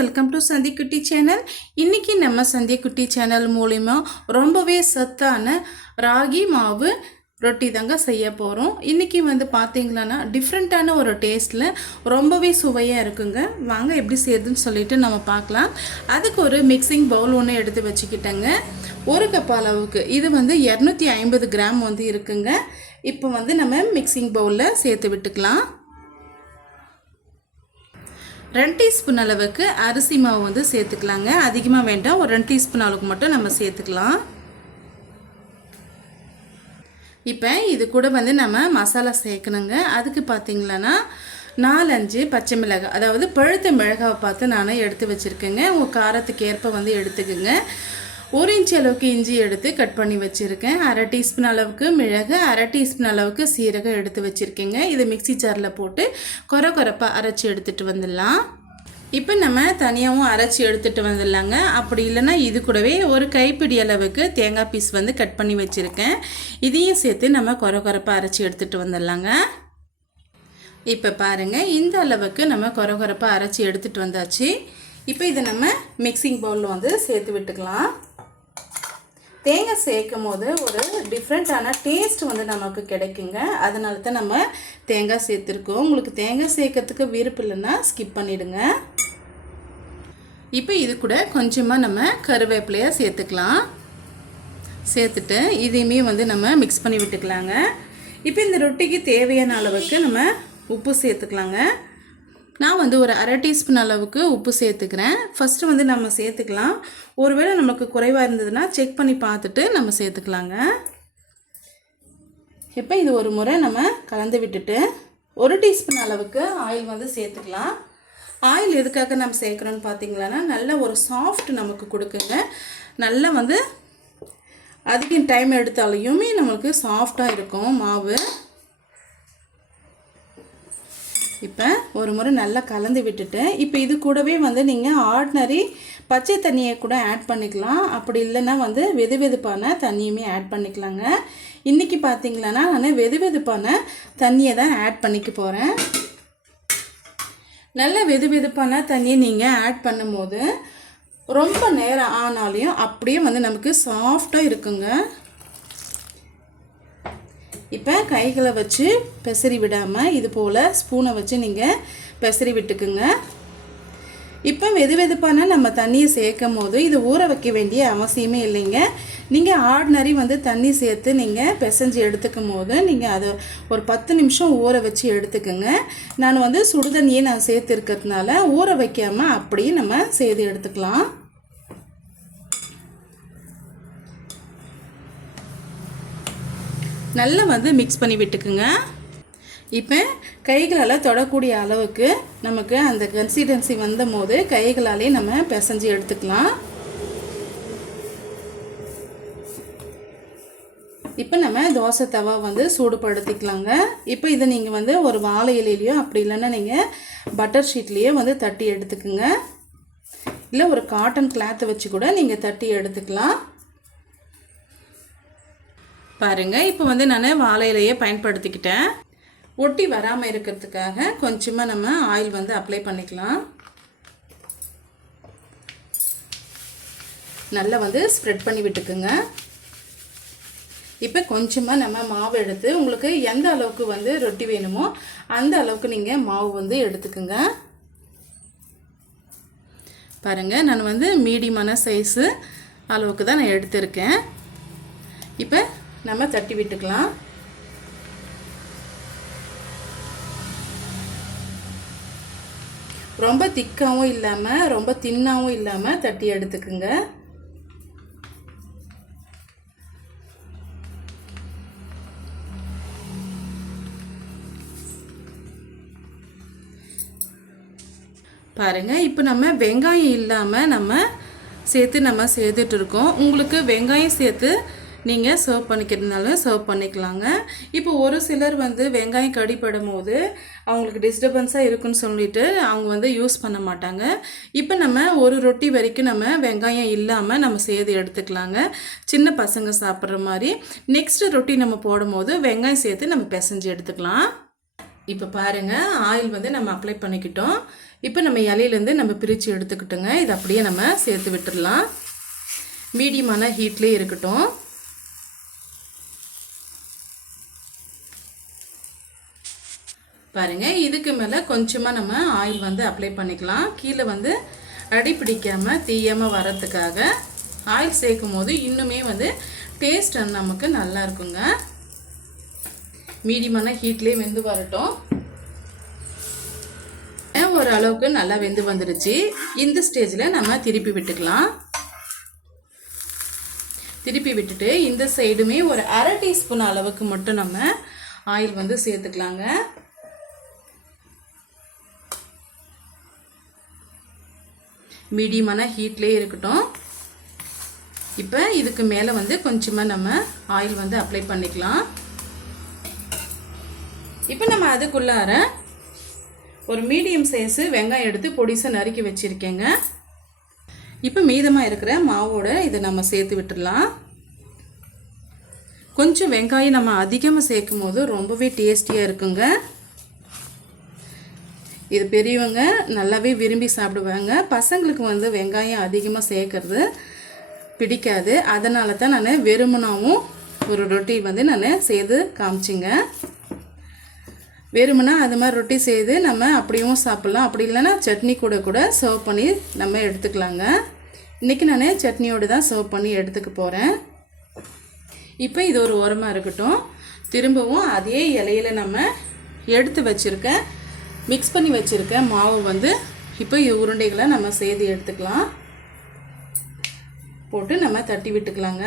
Welcome to சந்திக்குட்டி channel இன்றைக்கி நம்ம சந்திக்குட்டி channel மூலிமா ரொம்பவே சத்தான ராகி மாவு ரொட்டி தாங்க செய்ய போகிறோம் இன்றைக்கி வந்து பார்த்திங்களான்னா டிஃப்ரெண்ட்டான ஒரு டேஸ்ட்டில் ரொம்பவே சுவையாக இருக்குங்க. வாங்க எப்படி செய்யுதுன்னு சொல்லிட்டு நம்ம பார்க்கலாம் அதுக்கு ஒரு மிக்சிங் பவுல் ஒன்று எடுத்து வச்சுக்கிட்டேங்க. ஒரு கப் அளவுக்கு. இது வந்து இரநூத்தி ஐம்பது கிராம் வந்து இருக்குங்க. இப்போ வந்து நம்ம மிக்சிங் பவுலில் சேர்த்து விட்டுக்கலாம். ரெண்டு டீஸ்பூன் அளவுக்கு அரிசி மாவு வந்து சேர்த்துக்கலாங்க. அதிகமாக வேண்டாம் ஒரு ரெண்டு டீஸ்பூன் அளவுக்கு மட்டும் நம்ம சேர்த்துக்கலாம். இப்போ இது கூட வந்து நம்ம மசாலா சேர்க்கணுங்க. அதுக்கு பார்த்தீங்களன்னா நாலஞ்சு பச்சை மிளகாய் அதாவது பழுத்த மிளகாவை பார்த்து நான் எடுத்து வச்சுருக்கேங்க. உங்கள் காரத்துக்கு ஏற்ப வந்து எடுத்துக்கோங்க. ஒரு இன்ச் அளவுக்கு இஞ்சி எடுத்து கட் பண்ணி வச்சுருக்கேன். அரை டீஸ்பூன் அளவுக்கு மிளகு அரை டீஸ்பூன் அளவுக்கு சீரகம் எடுத்து வச்சுருக்கேங்க. இதை மிக்ஸி ஜாரில் போட்டு கொர கொரப்பாக அரைச்சி எடுத்துகிட்டு வந்துடலாம். இப்போ நம்ம தனியாகவும் அரைச்சி எடுத்துகிட்டு வந்துடலாங்க. அப்படி இல்லைன்னா இது கூடவே ஒரு கைப்பிடி அளவுக்கு தேங்காய் பீஸ் வந்து கட் பண்ணி வச்சுருக்கேன். இதையும் சேர்த்து நம்ம கொர கொரப்பாக அரைச்சி எடுத்துகிட்டு வந்துடலாங்க. இப்போ பாருங்கள் இந்த அளவுக்கு நம்ம கொர கொரப்பாக அரைச்சி எடுத்துகிட்டு வந்தாச்சு. இப்போ இதை நம்ம மிக்சிங் பவுலில் வந்து சேர்த்து விட்டுக்கலாம். தேங்காய் சேர்க்கும் போது ஒரு டிஃப்ரெண்ட்டான டேஸ்ட் வந்து நமக்கு கிடைக்குங்க. அதனால தான் நம்ம தேங்காய் சேர்த்துருக்கோம். உங்களுக்கு தேங்காய் சேர்க்கறதுக்கு விருப்பம் இல்லைன்னா ஸ்கிப் பண்ணிவிடுங்க இப்போ இது கூட கொஞ்சமாக நம்ம கருவேப்பிலையை சேர்த்துக்கலாம். சேர்த்துட்டு இதையுமே வந்து நம்ம மிக்ஸ் பண்ணி விட்டுக்கலாங்க. இப்போ இந்த ரொட்டிக்கு தேவையான அளவுக்கு நம்ம உப்பு சேர்த்துக்கலாங்க. நான் வந்து ஒரு அரை டீஸ்பூன் அளவுக்கு உப்பு சேர்த்துக்கிறேன். ஃபஸ்ட்டு வந்து நம்ம சேர்த்துக்கலாம். ஒருவேளை நமக்கு குறைவாக இருந்ததுன்னா செக் பண்ணி பார்த்துட்டு நம்ம சேர்த்துக்கலாங்க. இப்போ இது ஒரு முறை நம்ம கலந்து விட்டுட்டு ஒரு டீஸ்பூன் அளவுக்கு ஆயில் வந்து சேர்த்துக்கலாம். ஆயில் எதுக்காக நம்ம சேர்க்குறோன்னு பார்த்தீங்களன்னா நல்ல ஒரு சாஃப்ட் நமக்கு கொடுக்குங்க. நல்லா வந்து அதிகம் டைம் எடுத்தாலையுமே நம்மளுக்கு சாஃப்டாக இருக்கும் மாவு. இப்போ ஒரு முறை நல்லா கலந்து விட்டுட்டு இப்போ இது கூடவே வந்து நீங்கள் ஆர்டினரி பச்சை தண்ணியை கூட ஆட் பண்ணிக்கலாம். அப்படி இல்லைன்னா வந்து வெது வெதுப்பான தண்ணியுமே ஆட் பண்ணிக்கலாங்க. இன்றைக்கி பார்த்தீங்களன்னா நான் வெது வெதுப்பான தண்ணியை தான் ஆட் பண்ணிக்க போகிறேன் நல்ல வெது வெதுப்பான தண்ணியை நீங்கள் ஆட் பண்ணும்போது ரொம்ப நேரம் ஆனாலையும் அப்படியே வந்து நமக்கு சாஃப்டாக இருக்குங்க. இப்போ கைகளை வச்சு பெசரி விடாமல் இது போல் ஸ்பூனை வச்சு நீங்கள் பெசரி விட்டுக்குங்க. இப்போ வெது வெதுப்பான நம்ம தண்ணியை சேர்க்கும் போது இது ஊற வைக்க வேண்டிய அவசியமே இல்லைங்க. நீங்கள் ஆர்டினரி வந்து தண்ணி சேர்த்து நீங்கள் பிசைஞ்சு எடுத்துக்கும் போது நீங்கள் அதை ஒரு பத்து நிமிஷம் ஊற வச்சு எடுத்துக்கோங்க. நான் வந்து சுடுதண்ணியை நான் சேர்த்து இருக்கிறதுனால ஊற வைக்காமல் அப்படியே நம்ம செய்து எடுத்துக்கலாம். நல்லா வந்து மிக்ஸ் பண்ணி விட்டுக்குங்க. இப்போ கைகளால் தொடக்கூடிய அளவுக்கு நமக்கு அந்த கன்சிஸ்டன்சி வந்த போது கைகளாலே நம்ம பிசைஞ்சு எடுத்துக்கலாம். இப்போ நம்ம தோசை தவா வந்து சூடுபடுத்திக்கலாங்க. இப்போ இதை நீங்கள் வந்து ஒரு வாழை இலையிலையோ அப்படி இல்லைன்னா நீங்கள் பட்டர் ஷீட்லேயோ வந்து தட்டி எடுத்துக்குங்க. இல்லை ஒரு காட்டன் கிளாத்தை வச்சு கூட நீங்கள் தட்டி எடுத்துக்கலாம். பாருங்கள் இப்போ வந்து நான் வாழையிலையே பயன்படுத்திக்கிட்டேன். ஒட்டி வராமல் இருக்கிறதுக்காக கொஞ்சமாக நம்ம ஆயில் வந்து அப்ளை பண்ணிக்கலாம். நல்லா வந்து ஸ்ப்ரெட் பண்ணி விட்டுக்குங்க. இப்போ கொஞ்சமாக நம்ம மாவு எடுத்து உங்களுக்கு எந்த அளவுக்கு வந்து ரொட்டி வேணுமோ அந்த அளவுக்கு நீங்கள் மாவு வந்து எடுத்துக்குங்க. பாருங்கள் நான் வந்து மீடியமான சைஸு அளவுக்கு தான் நான் எடுத்திருக்கேன். இப்போ நம்ம தட்டி விட்டுக்கலாம். ரொம்ப திக்காகவும் இல்லாமல் ரொம்ப தின்னாகவும் இல்லாமல் தட்டி எடுத்துக்குங்க. பாருங்கள் இப்போ நம்ம வெங்காயம் இல்லாமல் நம்ம சேர்த்து நம்ம சேர்த்துட்டு இருக்கோம். உங்களுக்கு வெங்காயம் சேர்த்து நீங்கள் சர்வ் பண்ணிக்கிறதுனால சர்வ் பண்ணிக்கலாங்க. இப்போ ஒரு சிலர் வந்து வெங்காயம் கடிப்படும் போது அவங்களுக்கு டிஸ்டர்பன்ஸாக இருக்குன்னு சொல்லிட்டு அவங்க வந்து யூஸ் பண்ண மாட்டாங்க. இப்போ நம்ம ஒரு ரொட்டி வரைக்கும் நம்ம வெங்காயம் இல்லாமல் நம்ம சேர்த்து எடுத்துக்கலாங்க. சின்ன பசங்க சாப்பிட்ற மாதிரி. நெக்ஸ்ட் ரொட்டி நம்ம போடும்போது வெங்காயம் சேர்த்து நம்ம பிசைஞ்சு எடுத்துக்கலாம். இப்போ பாருங்கள் ஆயில் வந்து நம்ம அப்ளை பண்ணிக்கிட்டோம். இப்போ நம்ம இலையிலேருந்து நம்ம பிரித்து எடுத்துக்கிட்டோங்க. இதை அப்படியே நம்ம சேர்த்து விட்டுடலாம் மீடியமான ஹீட்லேயே இருக்கட்டும். பாருங்கள் இதுக்கு மேலே கொஞ்சமாக நம்ம ஆயில் வந்து அப்ளை பண்ணிக்கலாம். கீழே வந்து அடி பிடிக்காமல் தீயாமல் வரத்துக்காக ஆயில் சேர்க்கும் போது இன்னுமே வந்து டேஸ்ட் நமக்கு நல்லா இருக்குங்க. மீடியமான ஹீட்லேயே வெந்து வரட்டும். ஒரு அளவுக்கு நல்லா வெந்து வந்துடுச்சு இந்த ஸ்டேஜில் நம்ம திருப்பி விட்டுக்கலாம். திருப்பி விட்டுட்டு இந்த சைடுமே ஒரு அரை டீஸ்பூன் அளவுக்கு மட்டும் நம்ம ஆயில் வந்து சேர்த்துக்கலாங்க. மீடியமான ஹீட்லேயே இருக்கட்டும். இப்போ இதுக்கு மேலே வந்து கொஞ்சமாக நம்ம ஆயில் வந்து அப்ளை பண்ணிக்கலாம். இப்போ நம்ம அதுக்குள்ளார ஒரு மீடியம் சைஸு வெங்காயம் எடுத்து பொடிசாக நறுக்கி வச்சுருக்கேங்க. இப்போ மீதமாக இருக்கிற மாவோட இதை நம்ம சேர்த்து விட்டுடலாம். கொஞ்சம் வெங்காயம் நம்ம அதிகமாக சேர்க்கும் போது ரொம்பவே டேஸ்டியாக இருக்குங்க. இது பெரியவங்க நல்லாவே விரும்பி சாப்பிடுவாங்க. பசங்களுக்கு வந்து வெங்காயம் அதிகமாக சேர்க்கறது பிடிக்காது. அதனால தான் நான் வெறுமனாவும் ஒரு ரொட்டி வந்து நான் செய்து காமிச்சிங்க. வெறுமனா அது மாதிரி ரொட்டி செய்து நம்ம அப்படியும் சாப்பிட்லாம். அப்படி இல்லைன்னா சட்னி கூட கூட சர்வ் பண்ணி நம்ம எடுத்துக்கலாங்க. இன்றைக்கி நான் சட்னியோடு தான் சர்வ் பண்ணி எடுத்துக்க போகிறேன் இப்போ இது ஒரு உரமாக இருக்கட்டும். திரும்பவும் அதே இலையில நம்ம எடுத்து வச்சுருக்க மிக்ஸ் பண்ணி வச்சுருக்க மாவு வந்து இப்போ உருண்டைகளை நம்ம சேர்த்து எடுத்துக்கலாம். போட்டு நம்ம தட்டி விட்டுக்கலாங்க.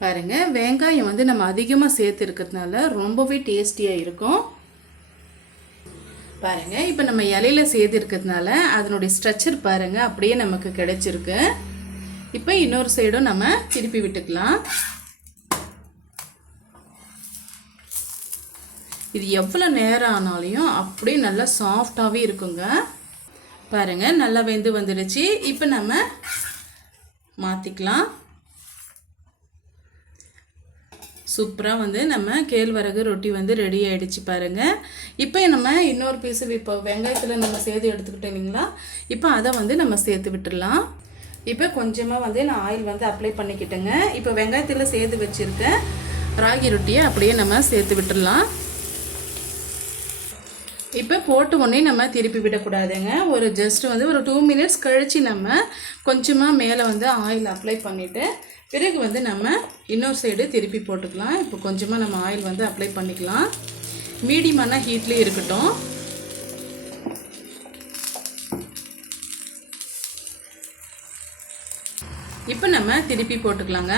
பாருங்கள் வெங்காயம் வந்து நம்ம அதிகமாக சேர்த்து இருக்கிறதுனால ரொம்பவே டேஸ்டியாக இருக்கும். பாருங்கள் இப்போ நம்ம இலையில சேர்த்து இருக்கிறதுனால அதனுடைய ஸ்ட்ரக்சர் பாருங்கள் அப்படியே நமக்கு கிடைச்சிருக்கு. இப்போ இன்னொரு சைடும் நம்ம திருப்பி விட்டுக்கலாம். இது எவ்வளோ நேரம் ஆனாலையும் அப்படியே நல்லா சாஃப்டாகவே இருக்குங்க. பாருங்கள் நல்லா வெந்து வந்துடுச்சு. இப்போ நம்ம மாற்றிக்கலாம் சூப்பராக வந்து நம்ம கேழ்வரகு ரொட்டி வந்து ரெடி ஆகிடுச்சு பாருங்கள் இப்போ நம்ம இன்னொரு பீஸு இப்போ வெங்காயத்தில் நம்ம சேர்த்து எடுத்துக்கிட்டோம் இல்லைங்களா? இப்போ அதை வந்து நம்ம சேர்த்து விட்டுடலாம். இப்போ கொஞ்சமாக வந்து நான் ஆயில் வந்து அப்ளை பண்ணிக்கிட்டேங்க. இப்போ வெங்காயத்தில் சேர்த்து வச்சுருக்கேன் ராகி ரொட்டியை அப்படியே நம்ம சேர்த்து விட்டுடலாம். இப்போ போட்டு உடனே நம்ம திருப்பி விடக்கூடாதுங்க. ஒரு ஜஸ்ட் வந்து ஒரு டூ மினிட்ஸ் கழித்து நம்ம கொஞ்சமாக மேலே வந்து ஆயில் அப்ளை பண்ணிவிட்டு பிறகு வந்து நம்ம இன்னொரு சைடு திருப்பி போட்டுக்கலாம். இப்போ கொஞ்சமாக நம்ம ஆயில் வந்து அப்ளை பண்ணிக்கலாம். மீடியமான ஹீட்லேயும் இருக்கட்டும். இப்போ நம்ம திருப்பி போட்டுக்கலாங்க.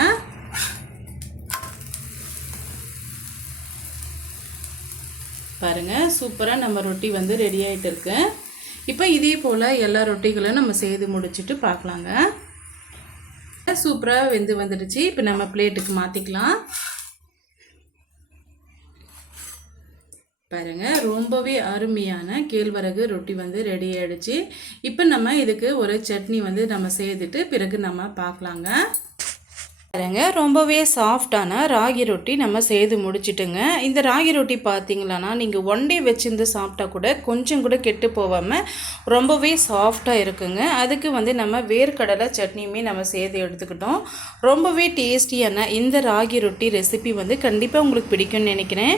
பாருங்கள் சூப்பராக நம்ம ரொட்டி வந்து ரெடி ஆகிட்டு இருக்கு. இப்போ இதே போல் எல்லா ரொட்டிகளும் நம்ம செய்து முடிச்சுட்டு பார்க்கலாங்க சூப்பராக வெந்து வந்துடுச்சு. இப்போ நம்ம பிளேட்டுக்கு மாற்றிக்கலாம் பாருங்கள் ரொம்பவே அருமையான கேழ்வரகு ரொட்டி வந்து ரெடி ஆகிடுச்சு இப்போ நம்ம இதுக்கு ஒரு சட்னி வந்து நம்ம செய்துட்டு பிறகு நம்ம பார்க்கலாங்க பாருங்க. ரொம்பவே சாஃப்டான ராகி ரொட்டி நம்ம செய்து முடிச்சிட்டுங்க. இந்த ராகி ரொட்டி பார்த்தீங்களான்னா நீங்கள் ஒன் டே வச்சுருந்து சாப்பிட்டா கூட கொஞ்சம் கூட கெட்டு போகாமல் ரொம்பவே சாஃப்டாக இருக்குங்க. அதுக்கு வந்து நம்ம வேர்க்கடலை சட்னியுமே நம்ம சேர்த்து எடுத்துக்கிட்டோம். ரொம்பவே டேஸ்டியான இந்த ராகி ரொட்டி ரெசிபி வந்து கண்டிப்பாக உங்களுக்கு பிடிக்கும்னு நினைக்கிறேன்.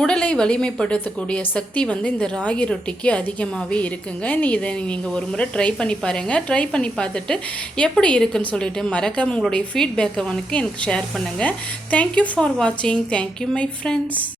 உடலை வலிமைப்படுத்தக்கூடிய சக்தி வந்து இந்த ராகி ரொட்டிக்கு அதிகமாகவே இருக்குங்க. நீ இதை நீங்கள் ஒரு முறை ட்ரை பண்ணி பாருங்கள் ட்ரை பண்ணி பார்த்துட்டு எப்படி இருக்குன்னு சொல்லிட்டு மறக்காம உங்களுடைய ஃபீட்பேக்கை வந்து எனக்கு ஷேர் பண்ணுங்கள் தேங்க்யூ ஃபார் வாட்சிங் தேங்க்யூ மை ஃப்ரெண்ட்ஸ்